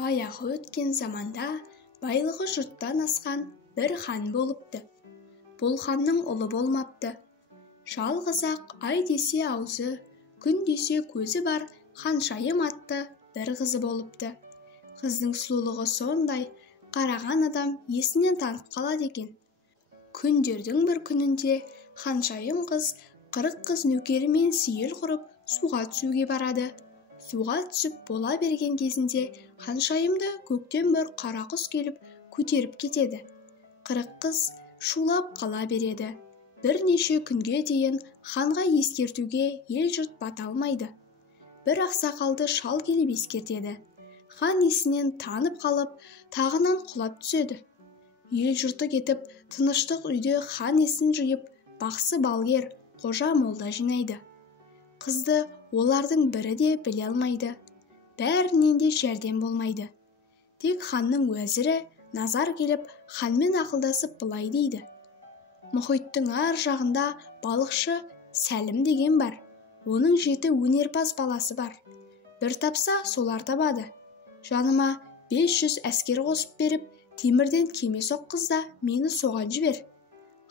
Баяғы өткен заманда байлығы жұрттан асқан бір хан болыпты. Бұл ханның ұлы болмапты. Жалғыз-ақ ай десе аузы, күн десе көзі бар Ханшайым атты бір қызы болыпты. Қыздың сұлулығы сондай, қараған адам есінен танып қалады екен. Күндердің бір күнінде Ханшайым қыз 40 қыз нөкерімен сейіл құрып суға түсуге барады. Суға түсіп бола берген кезінде Ханшайымды көктен бір қара құс келіп көтеріп кетеді. 40 қыз шулап қала береді. Бірнеше күнге дейін ханға ескертуге ел-жұрт бата алмайды. Бір ақсақалды шал келіп ескертеді. Хан есінен танып қалып, тағынан құлап түседі. Ел-жұрты кетіп, тыныштық үйде хан есін жиып, бақсы балгер, қожа молда жинайды. Қызды олардың бірі де біле алмайды. Бәрінен де жәрдем болмайды. Тек ханның уәзірі Назар келіп, ханмен ақылдасып былай дейді: мұхиттың ар жағында балықшы Сәлім деген бар. Оның 7 өнерпаз баласы бар. Bir тапса, солар табады. Жаныма 500 әскер қосып беріп, темірден кеме соққыз да мені соған жібер.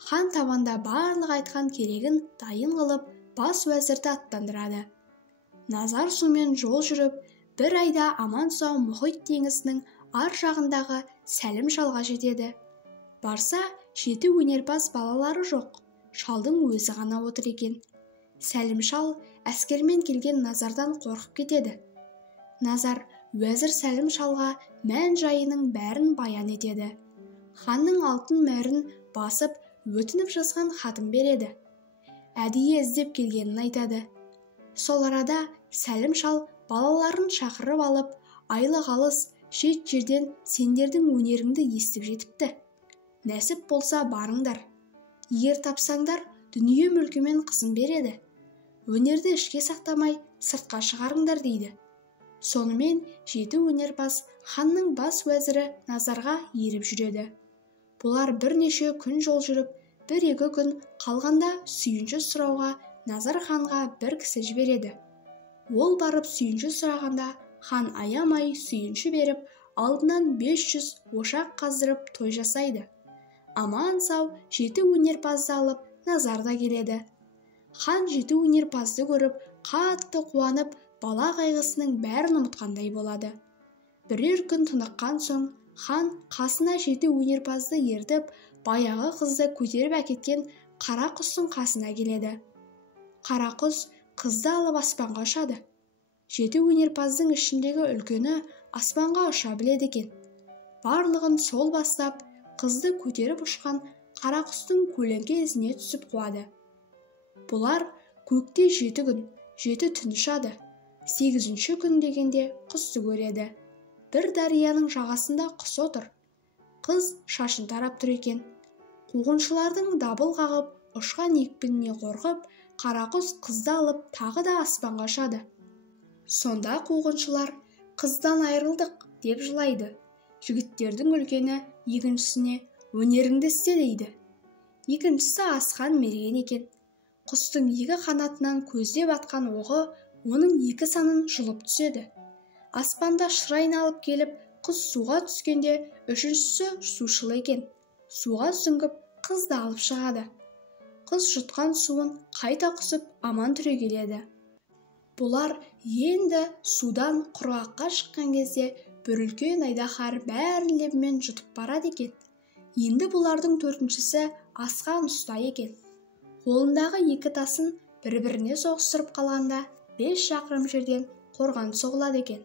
Хан табанда барлық айтқан керегін дайын қылып, бас уәзірді аттандырады. Назар сумен жол жүріп, бір айда аман-сау мұхит теңізінің ар жағындағы Сәлім шалға жетеді. Барса, 7 өнерпаз балалары жоқ, шалдың өзі ғана отыр екен. Сәлім шал әскермен келген Назардан қорқып кетеді. Назар уәзір Сәлім шалға мән-жайының бәрін баян етеді. Ханның алтын мәрін басып, өтініп жазған хатын береді. Әдейі іздеп келгенін айтады. Сол арада Сәлім шал балаларын шақырып алып, айлы қалыс шет жерден сендердің өнеріңді естіп жетіпті. Нәсіп болса барыңдар. Егер тапсаңдар, дүние мүлкімен қызын береді. Өнерді ішке сақтамай, сыртқа шығарыңдар дейді. Сонымен 7 өнерпаз ханның бас уәзірі Назарға еріп жүреді. Бұлар бірнеше күн жол жүріп, 1-2 күн қалғанда сүйінші сұрауға Назар ханға бір кісі жібереді. Ол барып сүйінші сұрағанда, хан аямай сүйінші беріп, алдынан 500 ошақ қаздырып той жасайды. Аман-сау 7 өнерпазды алып, Назар да келеді. Хан 7 өнерпазды көріп, қатты қуанып, бала қайғысының бәрін ұмытқандай болады. Бірер күн тыныққан соң, хан қасына 7 өнерпазды ертіп, баяғы қызды көтеріп әкеткен қара құстың қасына келеді. Қара құс қызды алып аспанға ұшады. 7 өнерпаздың ішіндегі үлкені аспанға ұша біледі екен. Барлығын сол бастап, қызды көтеріп ұшқан қара құстың көлеңке ізіне түсіп қуады. Бұлар көкте 7 күн, 7 түн ұшады. 8-ші күн дегенде құсты көреді. Bir дарияның жағасында құс отыр. Қыз шашын тарап тұр екен. Қуғыншылардың дабыл қағып, ұшқан екпініне қорқып, қара құс қызды алып тағы да аспанға ұшады. Сонда қуғыншылар қыздан айырылдық деп жылайды. Жігіттердің үлкені екіншісіне өнеріңді істе дейді. Екіншісі асқан мерген екен. Құстың 2 қанатынан көздеп атқан оғы оның 2 санын жұлып түседі. Аспанда шыр айналып келіп, қыз суға түскенде үшіншісі сушыл екен. Суға сүңгіп, қызды алып шығады. Қыз жұтқан суын қайта құсып, аман түрегеледі. Бұлар енді судан құрғаққа шыққан кезде бір үлкен айдаһар бәрін лебімен жұтып барады екен. Енді бұлардың 4-шісі асқан ұста екен. Қолындағы 2 тасын бір-біріне соғыстырып қалғанда 5 шақырым жерден қорған соғылады екен.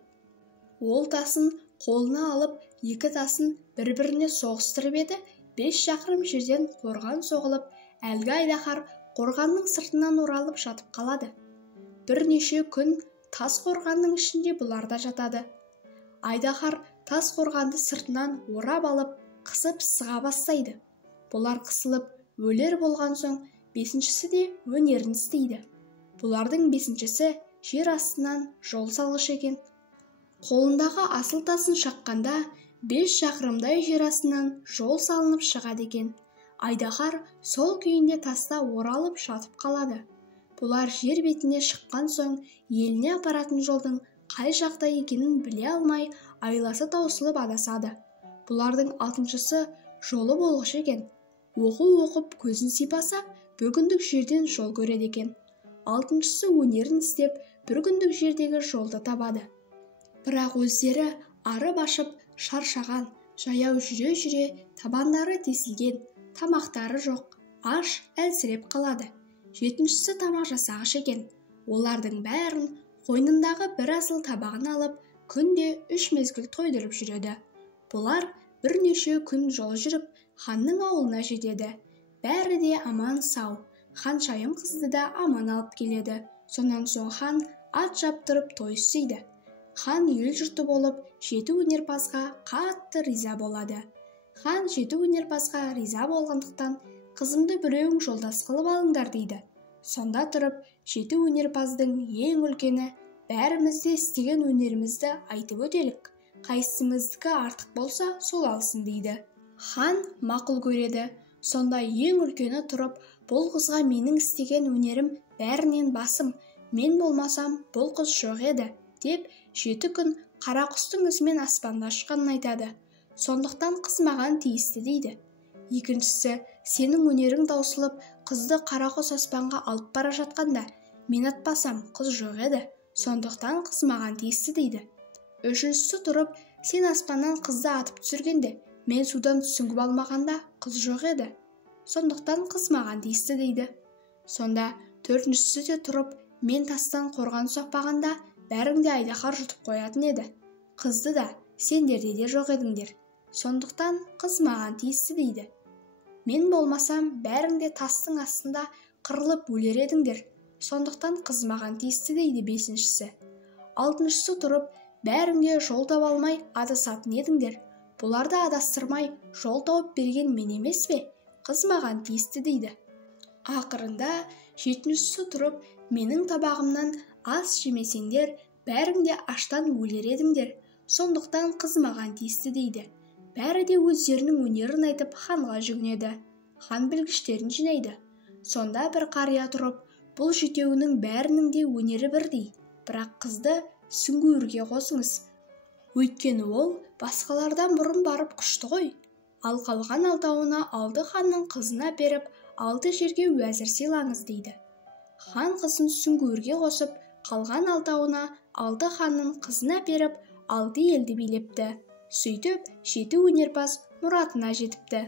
Ол тасын қолына алып, 2 тасын бір-біріне соғыстырып еді, 5 шақырым жерден қорған соғылып, әлгі айдаһар қорғанның сыртынан оралып жатып қалады. Бірнеше күн тас қорғанның ішінде бұларда жатады. Айдаһар тас қорғанды сыртынан орап алып, қысып сыға бастайды. Бұлар қысылып, өлер болған соң, 5-шісі де өнерін істейді. Бұлардың 5-шісі жер астынан жол салғыш екен. Қолындағы асыл тасын шаққанда 5 шақырымдай жер астынан жол салынып шығады екен. Айдаһар сол күйінде таста оралып жатып қалады. Бұлар жер бетіне шыққан соң, еліне апаратын жолдың қай жақта екенін біле алмай айласы таусылып адасады. Бұлардың 6-шысы жолы болғыш екен. Оқу оқып көзін сипаса, бір күндік жерден жол көреді екен. 6-шысы өнерін істеп, бір күндік жердегі жолды табады. Бірақ өздері арып ашып, шаршаған, жаяу жүре-жүре, табандары тесілген, тамақтары жоқ, аш, әлсіреп қалады. 7-шісі тамақ жасағыш екен. Олардың бәрін қойнындағы бір асыл табағын алып, күнде 3 мезгіл тойдырып жүреді. Бұлар бірнеше күн жол жүріп, ханның ауылына жетеді. Бәрі де аман сау. Ханшайым қызды да аман алып келеді. Сонан соң хан ат жаптырып той істейді. Хан ел жұрты болып, 7 өнерпазға қатты риза болады. Хан 7 өнерпазға риза болғандықтан, қызымды біреуің жолдас қылып алыңдар дейді. Сонда тұрып, 7 өнерпаздың ең үлкені, бәрімізде істеген өнерімізді айтып өтелік. Қайсымыздікі артық болса, сол алсын дейді. Хан мақұл көреді. Сонда ең үлкені тұрып, бұл қызға менің істеген өнерім бәрінен басым, мен болмасам бұл қыз жоқ еді, деп 7 күн қарақұстың ізімен аспанда ұшқанын айтады. Сондықтан қыз маған тиісті дейді. Екіншісі, сенің өнерің таусылып, қызды қарақұс аспанға алып бара жатқанда, мен атпасам қыз жоқ еді, сондықтан қыз маған тиісті дейді. Үшіншісі тұрып, сен аспаннан қызды атып түсіргенде, мен судан сүңгіп алмағанда қыз жоқ еді, сондықтан қыз маған тиісті дейді. Сонда төртіншісі де тұрып, мен тастан қорған соқпағанда, бәрің де айдаһар жұтып қоятын еді. Қызды да сендерде де жоқ едіңдер, сондықтан қыз маған тиісті дейді. Мен болмасам, бәрің де тастың астында қырылып өлер едіңдер, сондықтан қыз маған тиісті дейді бесіншісі. Алтыншысы тұрып, бәріңде жол таба алмай адасатын едіңдер. Бұларды адастырмай жол тауып берген мен емес пе? Қыз маған тиісті дейді. Ақырында 7-шісі тұрып, менің табағымнан ас жемесеңдер, бәріңде аштан өлер едіңдер, сондықтан қыз маған тиісті дейді. Бәрі де өздерінің өнерін айтып ханға жүгінеді. Хан білгіштерін жинайды. Сонда бір қария тұрып, бұл 7-інің бәрінің де өнері бірдей, бірақ қызды сүңгуірге қосыңыз. Өйткені ол басқалардан бұрын барып құшты ғой. Ал қалған 6-уына 6 ханның қызына беріп, 6 жерге уәзір сыйлаңыз дейді. Хан қызын сүңгуірге қосып, қалған 6-уына 6 ханның қызына беріп, 6 елді билепті. Сөйтіп, 7 өнерпаз мұратына жетіпті.